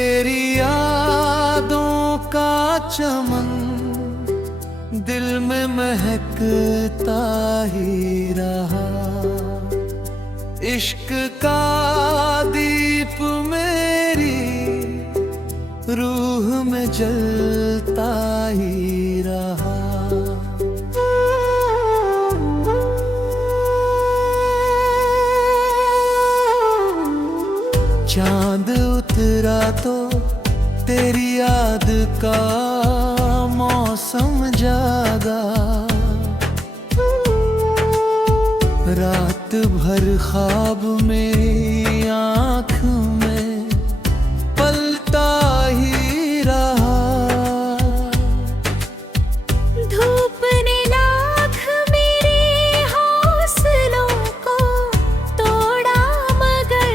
तेरी यादों का चमन दिल में महकता ही रहा। इश्क का दीप मेरी रूह में जलता ही रहा। चांद उतरा तो तेरी याद का मौसम जागा। रात भर ख्वाब मेरी आँख में पलता ही रहा। धूप ने लाख मेरे हौसलों को तोड़ा, मगर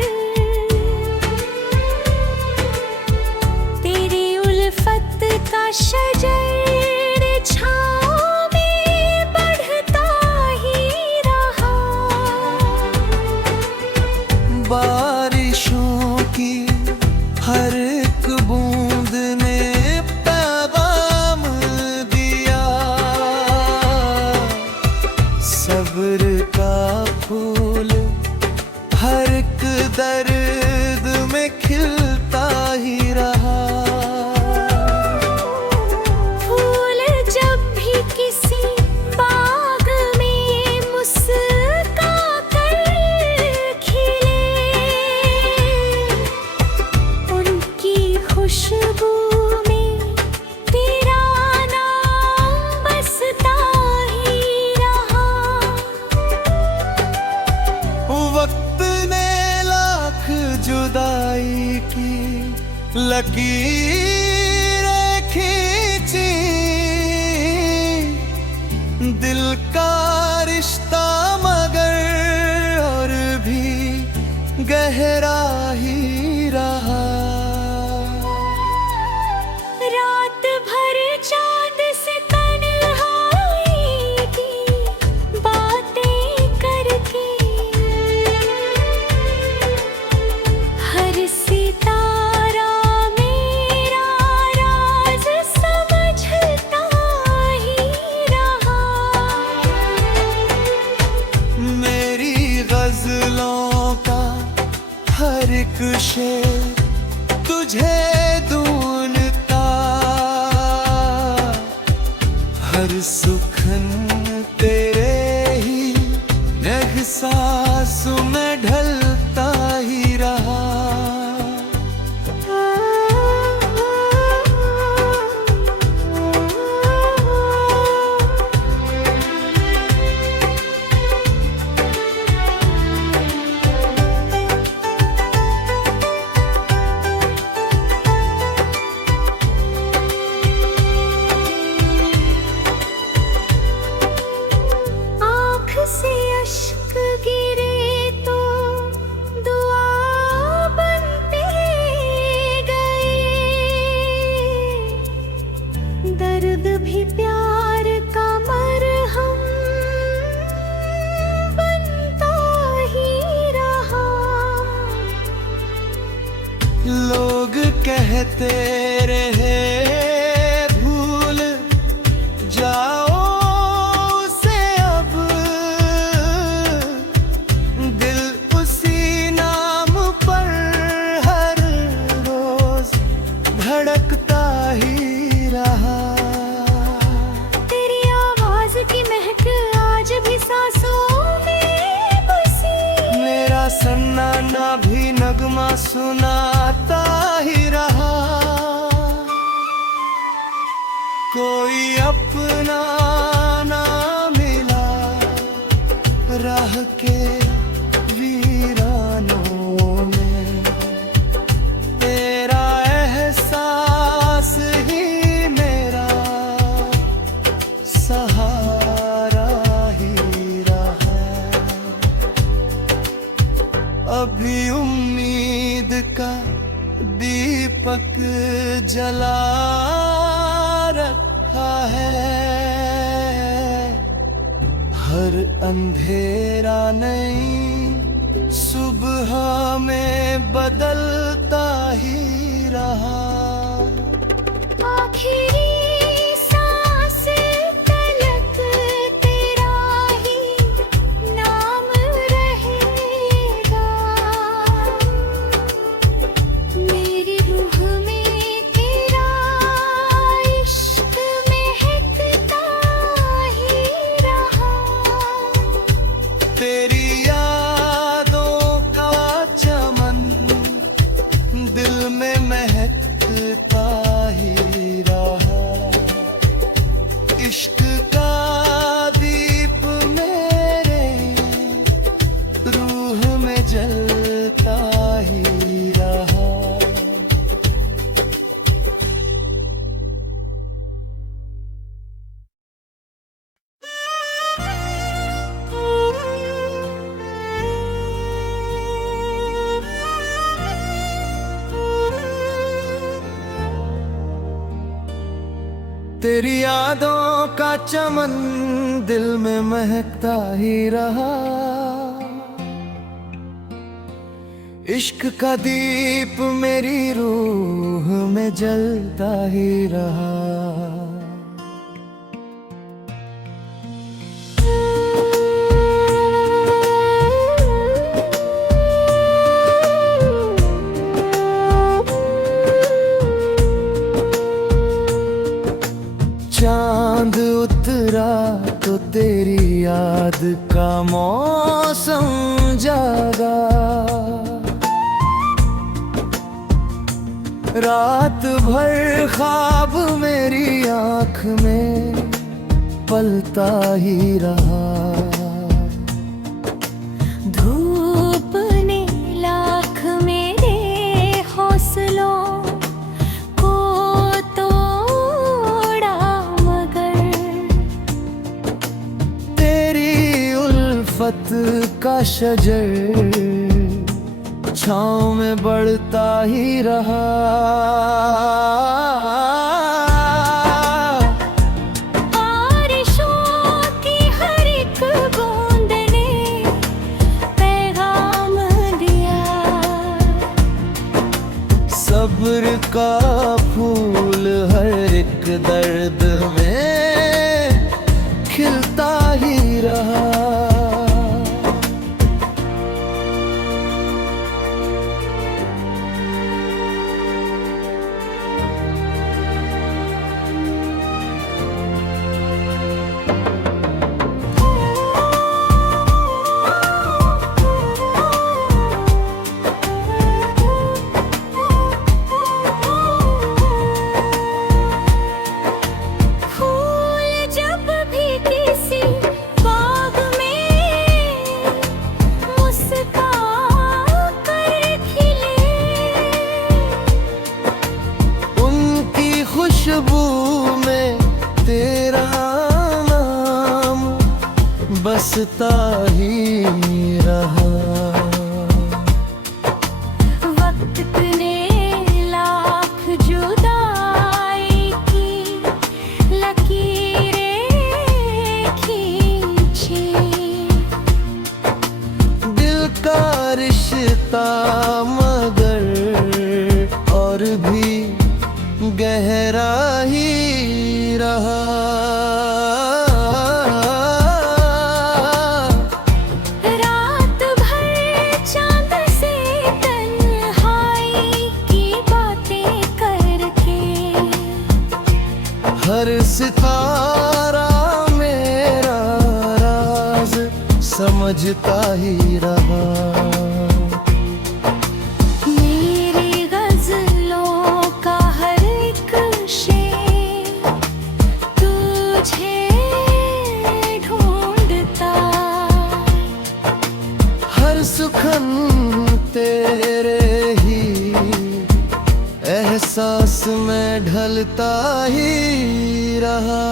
तेरी उल्फत का शजर छाँव में बढ़ता ही रहा। बारिशों की हर एक बूंद ने पैगाम दिया। सब्र का फूल हर एक दर्द में खिलता ही रहा। फूल जब भी किसी बाग में मुस्का कर खिले, उनकी खुशबू में तेरा नाम बसता ही रहा। वक्त ने लाख जुदाई की लकीरें खींची। दिल का रिश्ता मगर और भी गहरा ही रहा। रात भर चांद से तन्हाई की बातें करके, हर सितारा मेरा राज समझता ही रहा। मेरी गजलों का हर एक शेर तुझे ढूंढता। हर सुखन तेरे ही एहसास में ढलता ही रहा। आँख से अश्क गिरे तो दुआ बनते गए। दर्द भी प्यार का मरहम बनता ही रहा। लोग कहते रहे भूल जाओ उसे अब। दिल उसी नाम पर हर रोज धड़कता ही रहा। तेरी आवाज की महक आज भी सांसों में बसी। मेरा सन्नाटा भी नगमा सुनाता ही रहा। कोई अपना ना मिला राह के वीरानों में। तेरा एहसास ही मेरा सहारा ही रहा। अभी उम्मीद का दीपक जला रखा है। हर अंधेरा नई सुबह में बदलता ही रहा। रहा। आखिरी सांस तलक तेरा ही नाम रहेगा। मेरी रूह में तेरा इश्क महकता ही रहा। तेरी यादों का चमन दिल में महकता ही रहा। इश्क का दीप मेरे रूह में जलता ही रहा। तेरी यादों का चमन दिल में महकता ही रहा। इश्क का दीप मेरी रूह में जलता ही रहा। चांद उतरा तो तेरी याद का मौसम जागा। रात भर ख्वाब मेरी आँख में पलता ही रहा। धूप ने लाख मेरे हौसलों को तोड़ा, मगर तेरी उल्फत का शजर छाँव में बढ़ता ही रहा। बारिशों की हर एक बूंद ने पैगाम दिया। सब्र का फूल हर एक दर्द में खिलता ही रहा। फूल जब भी किसी बाग में मुस्कुरा कर खिले, उनकी खुशबू में तेरा नाम बसता ही रहा। वक्त ने लाख जुदाई की लकीरें खींची। दिल का रिश्ता मगर और भी गहरा ही रहा। रात भर चांद से तन्हाई की बातें करके, हर सितारा मेरा राज समझता ही रहा। मेरी गजलों का हर एक शेर तुझे ढूंढता। हर सुखन तेरे ही एहसास में ढलता ही रहा।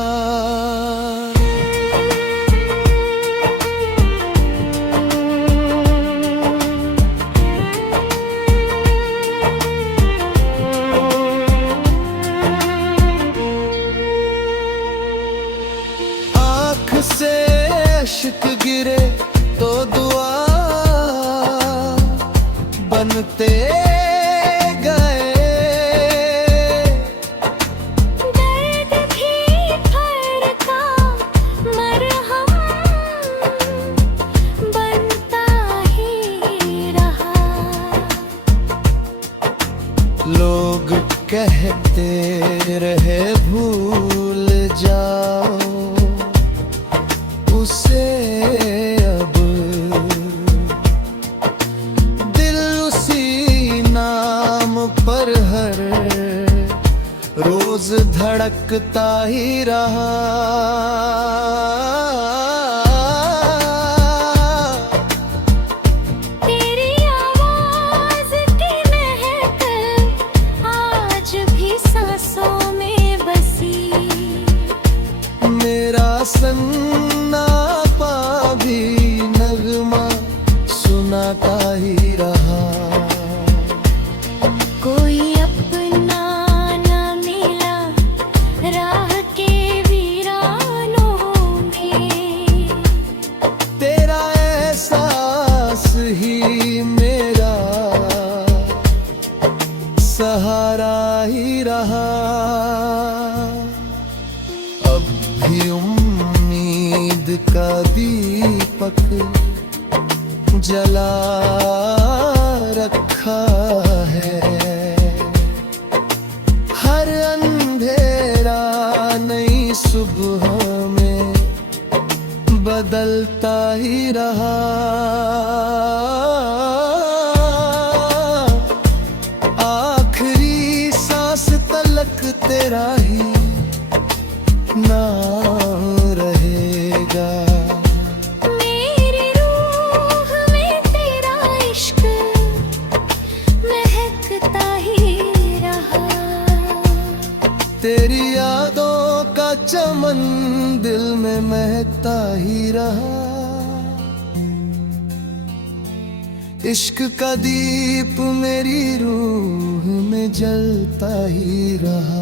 आँख से इश्क गिरे तो दुआ बनते गए। जाओ उसे अब। दिल उसी नाम पर हर रोज धड़कता ही रहा। तेरी आवाज की महक आज भी सांसों में बसी। मेरा सन्नापा भी नगमा सुनाता ही रहा। कोई अपना न मिला राह के वीरानों में। तेरा एहसास ही मेरा सहारा ही रहा। अब भी उम्मीद का दीपक जला रखा है। हर अंधेरा नई सुबह में बदलता ही रहा। आखिरी सांस तलक तेरा ही नाम रहेगा। मेरी रूह में तेरा इश्क महकता ही रहा। तेरी यादों का चमन दिल में महकता ही रहा। इश्क का दीप मेरी रूह में जलता ही रहा।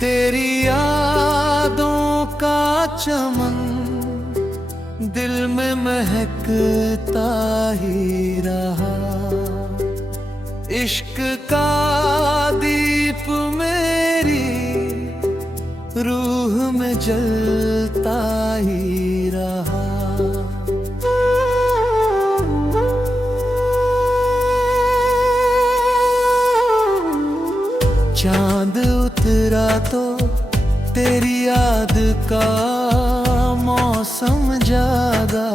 तेरी यादों का चमन दिल में महकता ही रहा। इश्क का दीप मेरी रूह में जलता ही रहा। चांद उतरा तो तेरी याद का मौसम जागा।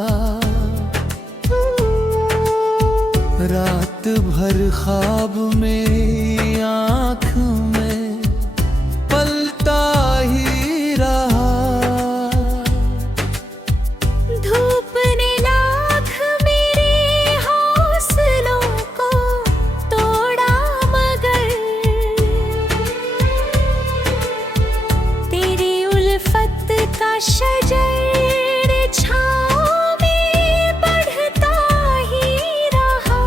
रात भर ख्वाब मेरी आँख में पलता ही रहा। धूप ने लाख मेरे हौसलों को तोड़ा मगर तेरी उल्फत का शजर छाँव में बढ़ता ही रहा।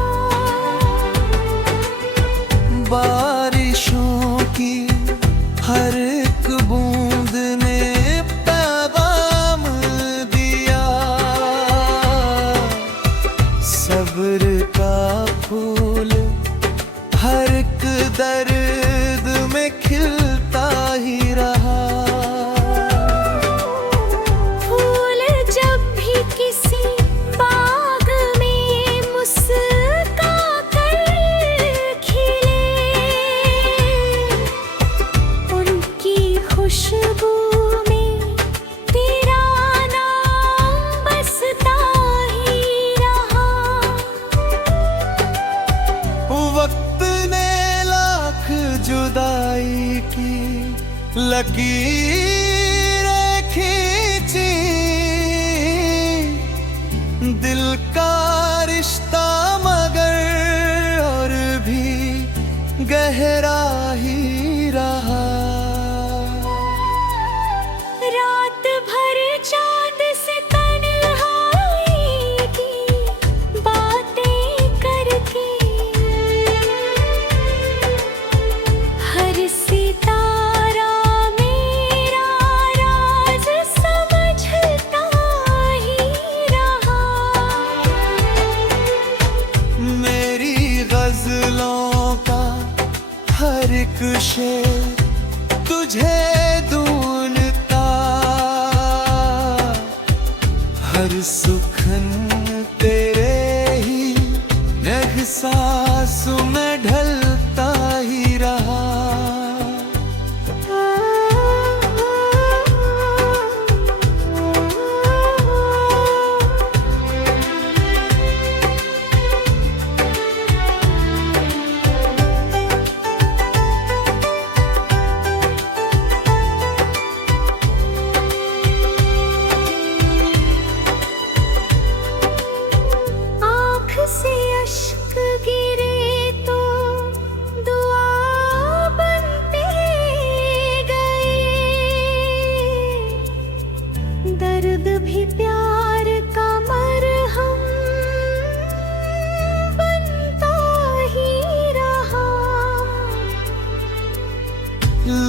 बारिशों की हर एक बूंद ने पैगाम दिया। सब्र का फूल हर एक दर्द में खिलता ही रहा। फूल जब भी किसी बाग में मुस्का कर खिले उनकी खुशबू में तेरा नाम बसता ही रहा। वक्त ने लाख जुदाई की लकीरें खींची। दिल का रिश्ता मगर और भी गहरा ही रहा। रात भर चांद से तन्हाई की बातें करके हर सितारा मेरा राज समझता ही रहा। मेरी गजलों का एक शेर तुझे ढूंढता, हर सुखन तेरे ही एहसास में ढलता ही रहा। से अश्क गिरे तो दुआ बनते गए, दर्द भी प्यार का मरहम बनता ही रहा।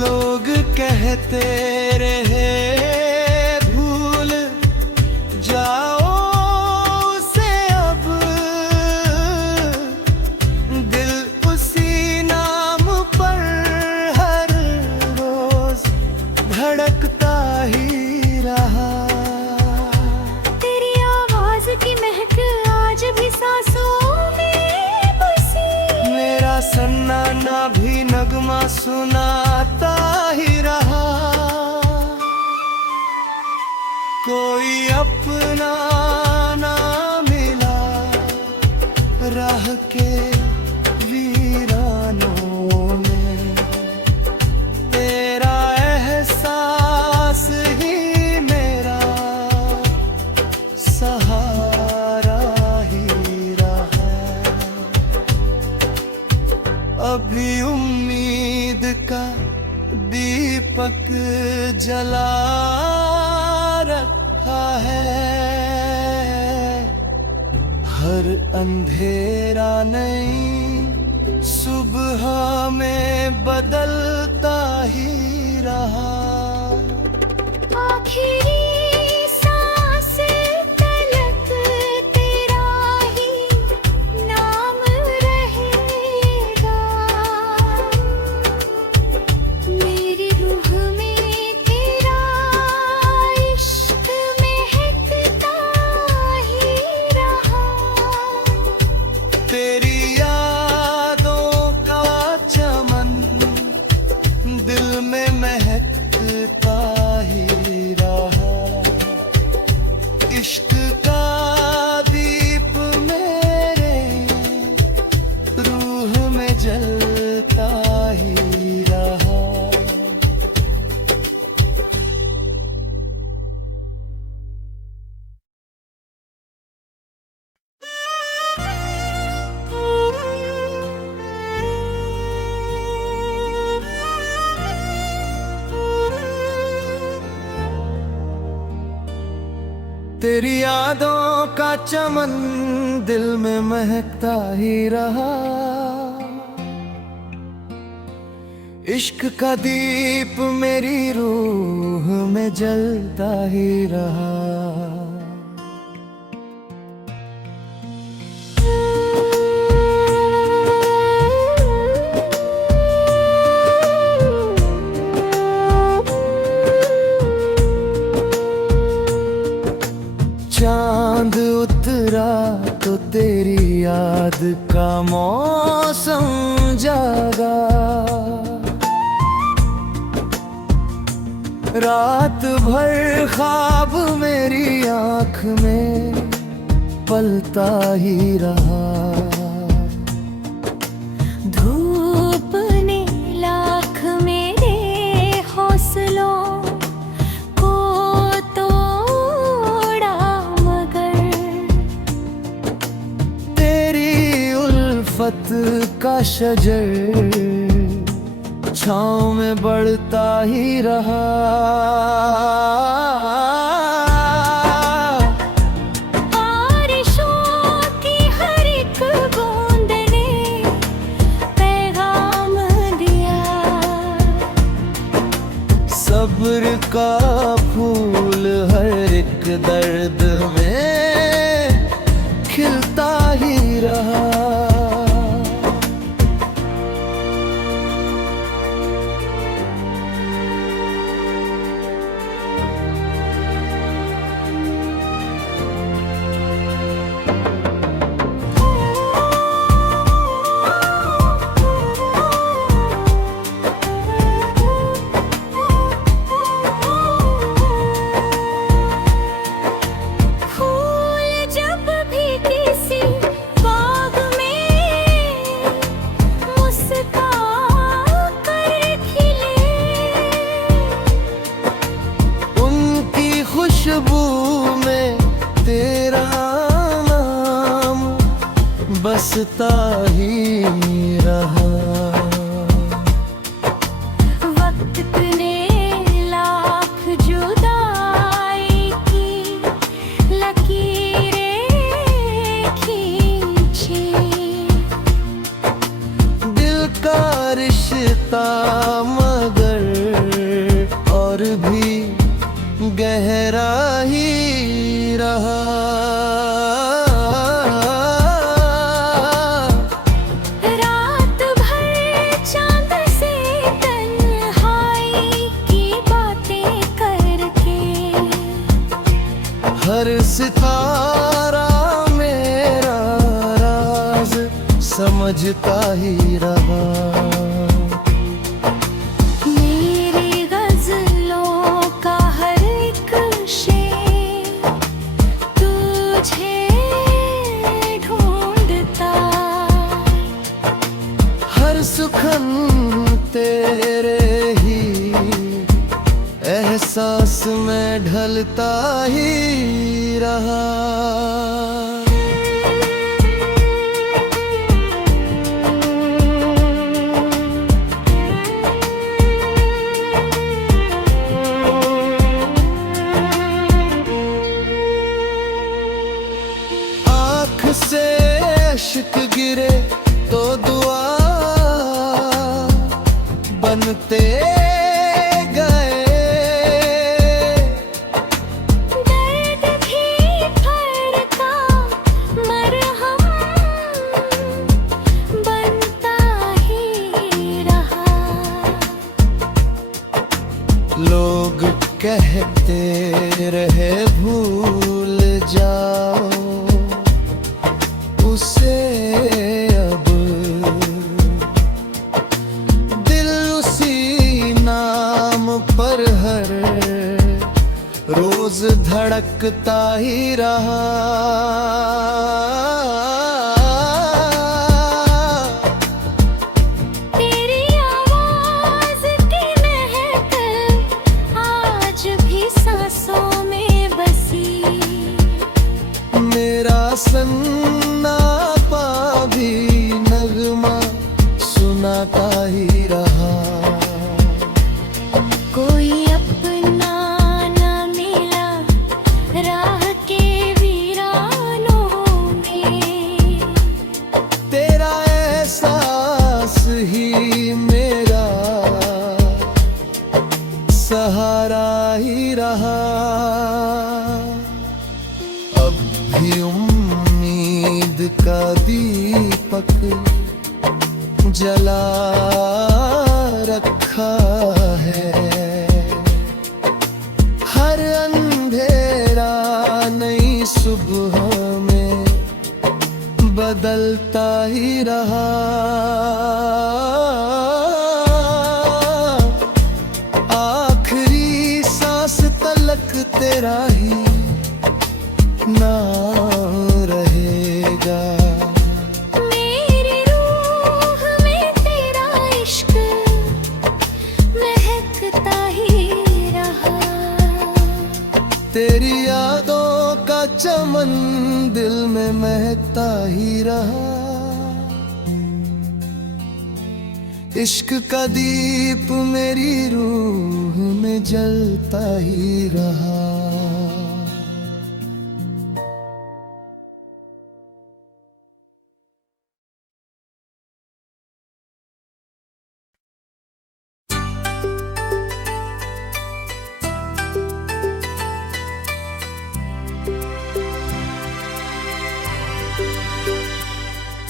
लोग कहते रहे भूल जाओ उसे, अब दिल उसी नाम पर हर रोज धड़कता ही रहा। तेरी आवाज की महक आज भी सांसों में बसी, मेरा सन्नाटा भी नगमा सुनाता ही रहा। कोई अपना ना मिला राह के वीरानों में, तेरा एहसास ही मेरा सहारा ही रहा। अभी उम्मीद का दीपक जला रखा है, हर अंधेरा नई सुबह में बदलता ही रहा। आखिरी सांस तलक तेरा ही नाम रहेगा, मेरी रूह में तेरा इश्क महकता ही रहा। तेरी यादों का चमन दिल में महकता ही रहा। इश्क का दीप मेरे रूह में जलता ही रहा। तेरी यादों का चमन दिल में महकता ही रहा। इश्क का दीप मेरी रूह में जलता ही रहा। चांद उतरा तो तेरी याद का मौसम जागा, रात भर ख्वाब मेरी आँख में पलता ही रहा। धूप ने लाख मेरे हौसलों को तोड़ा, मगर तेरी उल्फत का शजर छाँव में बढ़ता ही रहा। सब्र का फूल हर एक दर्द में खिलता ही रहा। हंसता ही रहा। वक्त ने लाख जुदाई की लकीरें खींची। दिल का रिश्ता मगर और भी गहरा ही रहा। रात भर चांद से तन्हाई की बातें करके हर सितारा मेरा राज समझता ही रहा। मेरी गजलों का हर एक शेर तुझे ढूंढता। हर सुखन तेरे ही एहसास में ढलता ही रहा। आँख से इश्क गिरे तो दुआ बनते गए। दर्द भी फड़का मरहम बनता ही रहा। लोग कहते रहे भूल जाओ उसे, अब दिल उसी नाम पर हर रोज धड़कता ही रहा। तेरी आवाज की महक आज भी सांसों में बसी। मेरा सन्नापा भी नगमा सुनाता ही रहा। कोई अपना न मिला राह के वीरानों में। तेरा एहसास ही मेरा सहारा ही रहा। अब भी उम्मीद का दीपक जला रखा है। हर अंधेरा नई सुबह में बदलता ही रहा। आखिरी सांस तलक तेरा ही नाम रहेगा। मेरी रूह में तेरा इश्क महकता ही रहा। तेरी यादों का चमन दिल में महकता ही रहा। इश्क का दीप मेरी रूह में जलता ही रहा।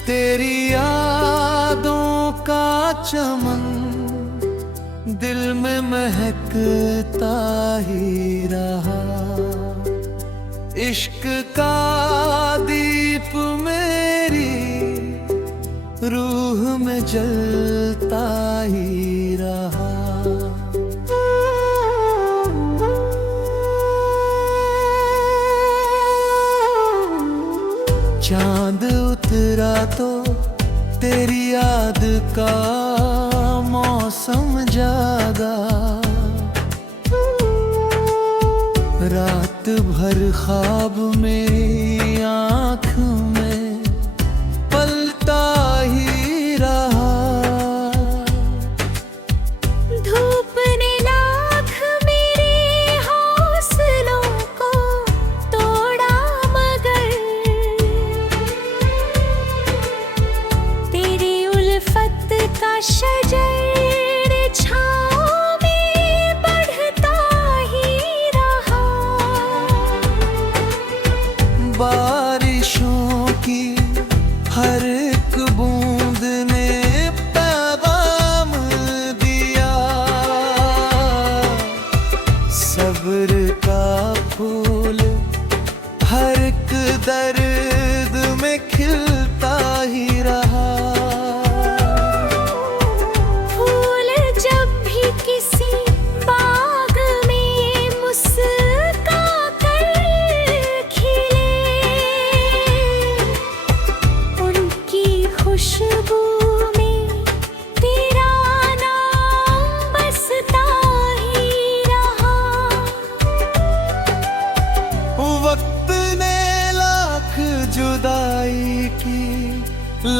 तेरी यादों का चमन दिल में महकता ही रहा। इश्क का दीप मेरी रूह में जलता ही रहा। चांद उतरा तो तेरी याद का मौसम जागा। रात भर ख्वाब मेरी आँख में पलता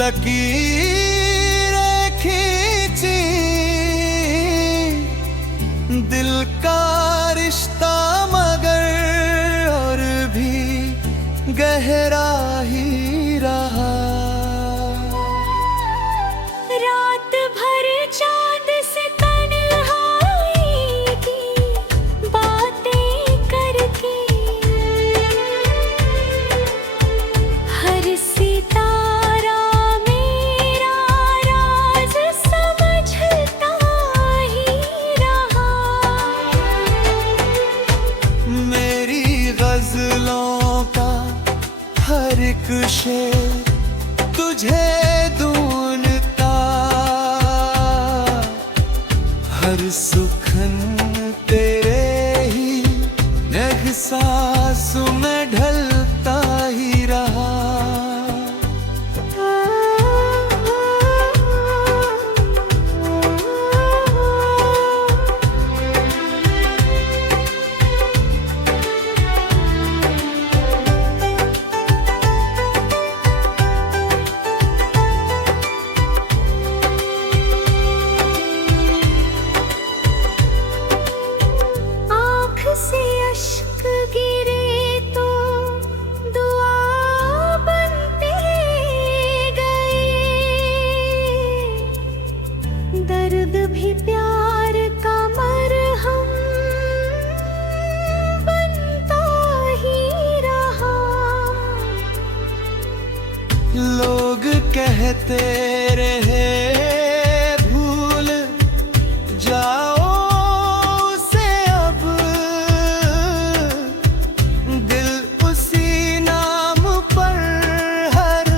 लकीरें खींची, दिल का रिश्ता मगर और भी गहरा ही रहा। रात भर चांद से तन्हाई की बातें करके, हर सितारा मेरा राज समझता ही रहा। मेरी गजलों का हर एक शेर तुझे ढूंढता, हर सुखन तेरे ही एहसास में ढलता ही रहा। आँख से अश्क गिरे तो दुआ बनते गए, दर्द भी प्यार का मरहम बनता ही रहा। लोग कहते रहे भूल जाओ उसे अब, दिल उसी नाम पर हर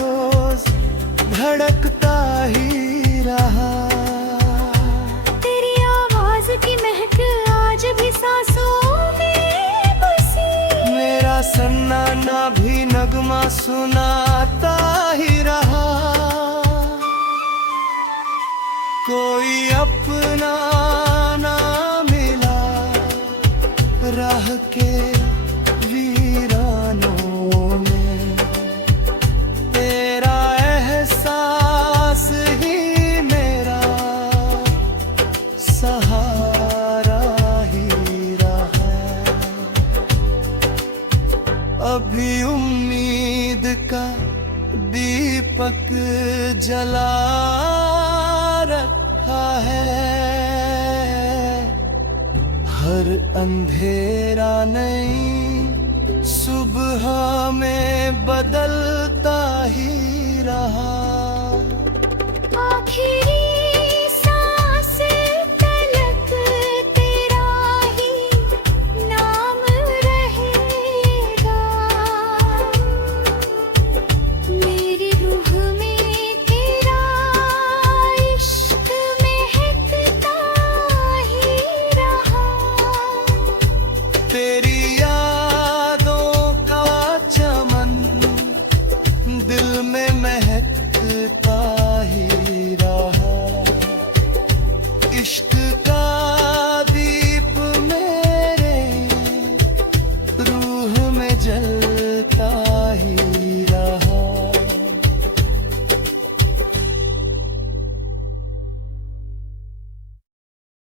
रोज धड़कता ही रहा। तेरी आवाज की महक आज भी सांसों में बसी, मेरा सन्नाटा भी नगमा सुनाता ही रहा। कोई अपना ना मिला राह के वीरानों में, तेरा एहसास ही मेरा सहारा ही रहा। अभी उम्मीद का दीपक जला रखा है, हर अंधेरा नई सुबह में बदलता ही रहा।